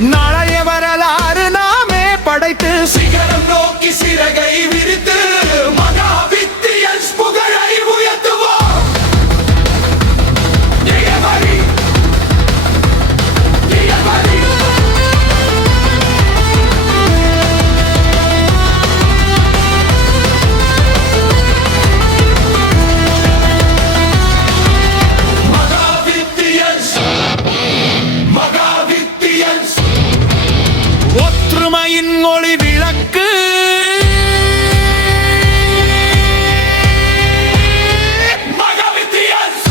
நாளைய வரலாறு நாமே படைத்து சிகரம் நோக்கி சிறகை விரித்து மகாவித்தியன்ஸ் புகழை உயர்த்துவோம். இயல்வழி, இயல்வழி. மகாவித்தியன்ஸ், மகாவித்தியன்ஸ். ஒற்றுமையின் ஒளி விளக்கு மகாவித்தியன்ஸ்.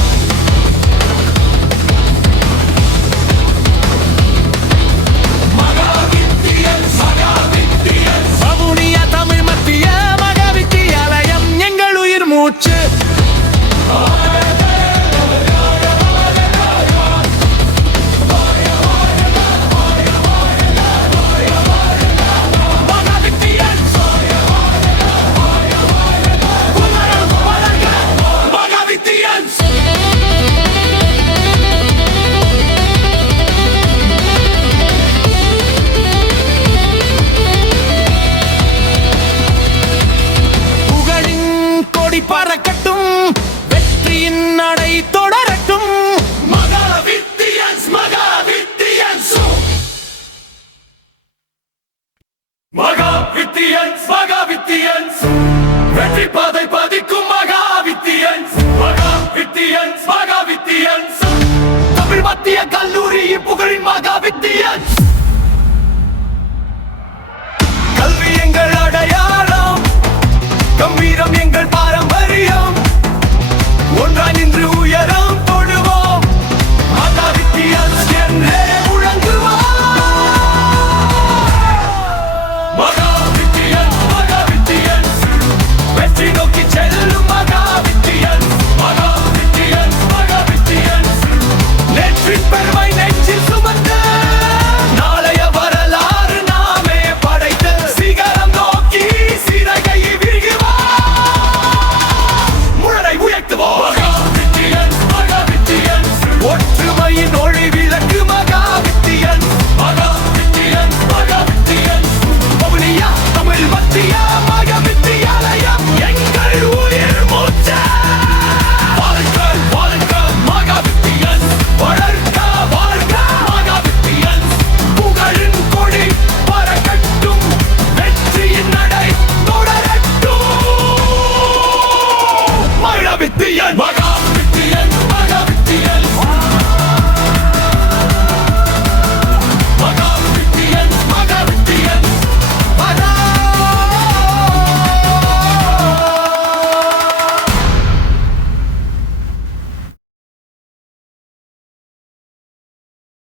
மகாவித்தியன்ஸ், மகாவித்தியன்ஸ். வவுனிய தமிழ் மத்திய மகாவித்தியாலயம் எங்கள் உயிர் மூச்சு. மகாவித்தியன்ஸ். புகழும் வளர்க மகாவித்தியன்ஸ். புகழின் கொடி பறக்கட்டும், வெற்றியின் நடை தொடரட்டும். மகாவித்தியன்ஸ், மகாவித்தியன்ஸ். மகாவித்தியன்ஸ், மகாவித்தியன்ஸ். வெற்றி பாதை பதிக்கும் மகாவித்தியன்ஸ். மகாவித்தியன்ஸ், மகாவித்தியன்ஸ். தமிழ் மத்திய கல்லூரி புகழின் மகாவித்தியன்ஸ்.